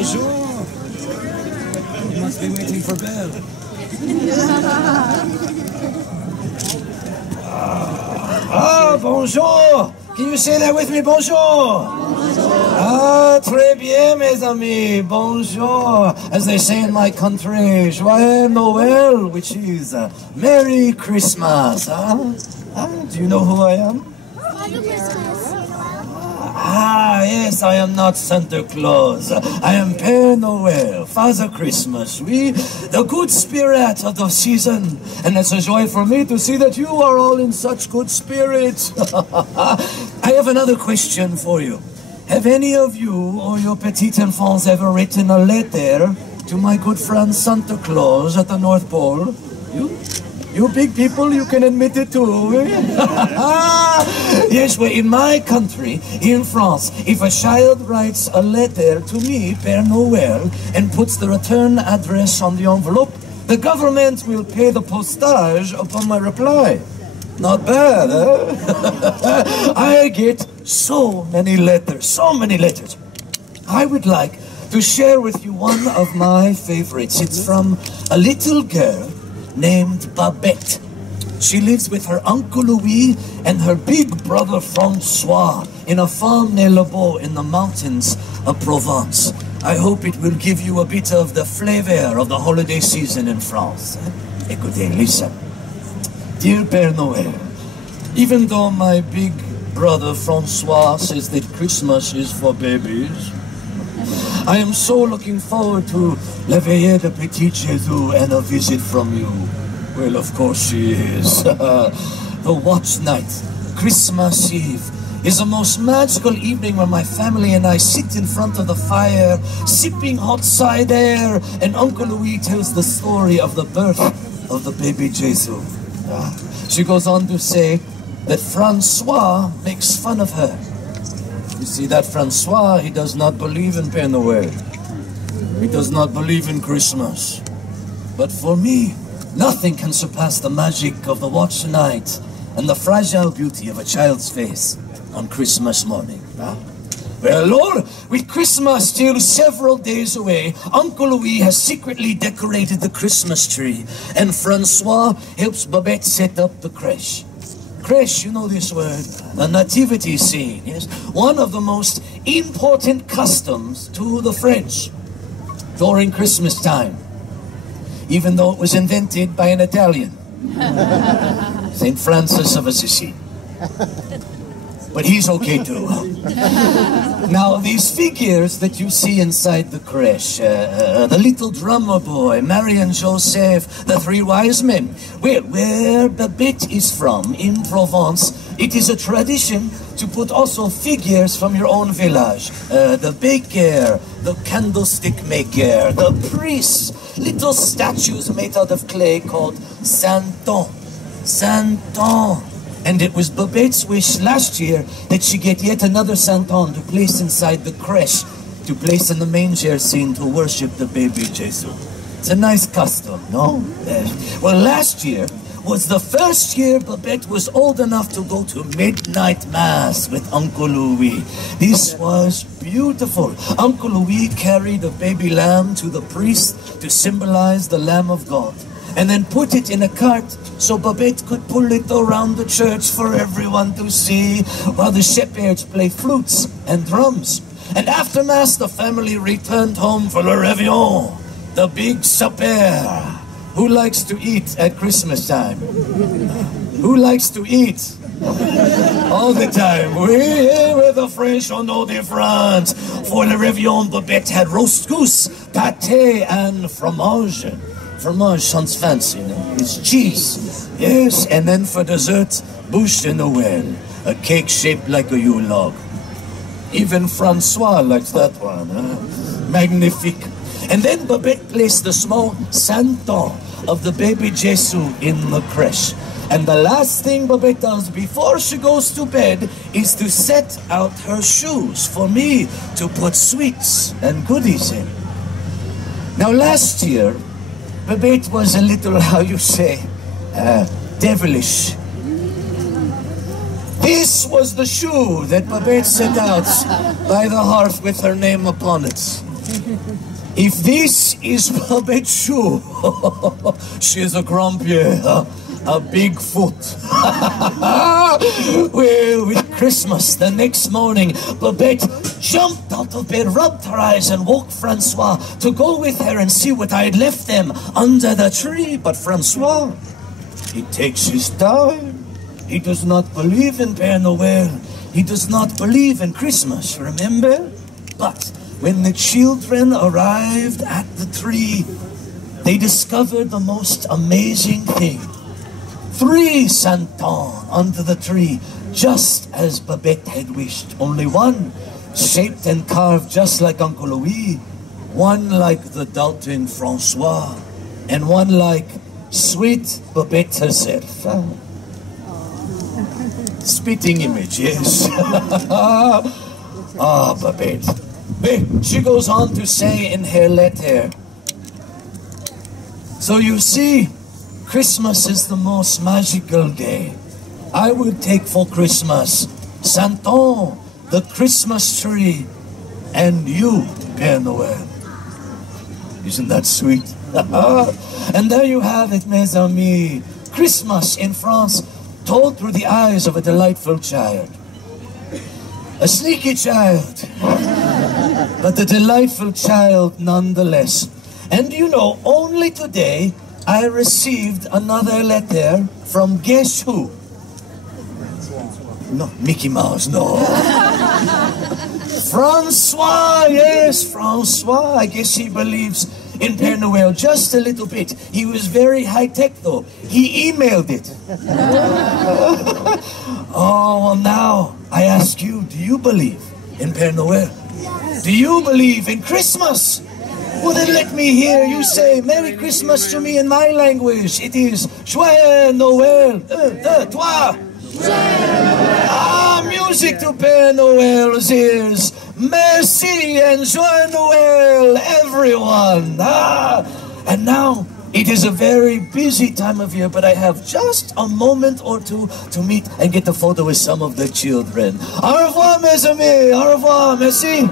Bonjour. You must be waiting for Belle. Bonjour. Can you say that with me? Bonjour. Très bien, mes amis. Bonjour. As they say in my country, Joyeux Noël, which is Merry Christmas. Do you know who I am? Father Christmas. Yes, I am not Santa Claus. I am Père Noël, Father Christmas. We, the good spirit of the season. And it's a joy for me to see that you are all in such good spirits. I have another question for you. Have any of you or your petit enfants ever written a letter to my good friend Santa Claus at the North Pole? You big people, you can admit it too. Yes, well, in my country, in France, if a child writes a letter to me, Père Noël, and puts the return address on the envelope, the government will pay the postage upon my reply. Not bad, huh? I get so many letters. I would like to share with you one of my favorites. It's from a little girl named Babette. She lives with her Uncle Louis and her big brother Francois in a farm near Le Beau in the mountains of Provence. I hope it will give you a bit of the flavor of the holiday season in France. Écoutez, listen. Dear Père Noël, even though my big brother Francois says that Christmas is for babies, I am so looking forward to La Veillée de Petit Jésus and a visit from you. Well, of course she is. The watch night, Christmas Eve, is the most magical evening where my family and I sit in front of the fire, sipping hot cider, and Uncle Louis tells the story of the birth of the baby Jesus. She goes on to say that Francois makes fun of her. You see, that Francois, he does not believe in Père Noël. He does not believe in Christmas. But for me, nothing can surpass the magic of the watch night and the fragile beauty of a child's face on Christmas morning. Well, Lord, with Christmas still several days away, Uncle Louis has secretly decorated the Christmas tree, and Francois helps Babette set up the crèche. Crèche, you know this word, a nativity scene, yes? One of the most important customs to the French during Christmas time, even though it was invented by an Italian, St. Francis of Assisi. But he's okay too. Now, these figures that you see inside the crèche, the little drummer boy, Mary and Joseph, the three wise men, well, where Babette is from, in Provence, it is a tradition to put also figures from your own village. The baker, the candlestick maker, the priest, little statues made out of clay called Santon. Santon. And it was Babette's wish last year that she get yet another Santon to place inside the crèche, to place in the manger scene to worship the baby Jesus. It's a nice custom, no? Well, last year was the first year Babette was old enough to go to midnight mass with Uncle Louis. This was beautiful. Uncle Louis carried a baby lamb to the priest to symbolize the Lamb of God, and then put it in a cart so Babette could pull it around the church for everyone to see, while the shepherds play flutes and drums. And after Mass, the family returned home for le réveillon, the big supper. Who likes to eat at Christmas time? Who likes to eat? All the time. We with the French on no difference. For le réveillon, Babette had roast goose, pâté, and fromage. Fromage sounds fancy, no? It's cheese. Yes, and then for dessert, bûche de Noël, a cake shaped like a Yule log. Even Francois likes that one, huh? Magnifique. And then Babette placed the small Santon of the baby Jesus in the crèche. And the last thing Babette does before she goes to bed is to set out her shoes for me to put sweets and goodies in. Now last year, Babette was a little, how you say, devilish. This was the shoe that Babette set out by the hearth with her name upon it. If this is Babette's shoe, she's a grumpier, a big foot. Well, with Christmas, the next morning, Babette jumped out of bed, rubbed her eyes, and woke Francois to go with her and see what I had left them under the tree. But Francois, he takes his time. He does not believe in Père Noël. He does not believe in Christmas, remember? But when the children arrived at the tree, they discovered the most amazing thing. 3 santons under the tree, just as Babette had wished. Only one, shaped and carved just like Uncle Louis, one like the doubting Francois, and one like sweet Babette herself. Spitting image, yes. Ah, Babette. She goes on to say in her letter, so you see, Christmas is the most magical day. I will take for Christmas Santon, the Christmas tree, and you, Père Noël. Isn't that sweet? And there you have it, mes amis. Christmas in France, told through the eyes of a delightful child. A sneaky child, but a delightful child nonetheless. And you know, only today I received another letter from guess who? No, Mickey Mouse, no. Francois, yes, Francois. I guess he believes in Père Noël just a little bit. He was very high-tech though. He emailed it. Oh, well now, I ask you, do you believe in Père Noël? Do you believe in Christmas? Well then let me hear you say Merry Christmas to me in my language. It is Joyeux Noël. Toi. Ah, music to Père Noël's ears. Merci and Joyeux Noël, everyone. Ah, and now it is a very busy time of year, but I have just a moment or two to meet and get a photo with some of the children. Au revoir, mes amis. Au revoir. Merci.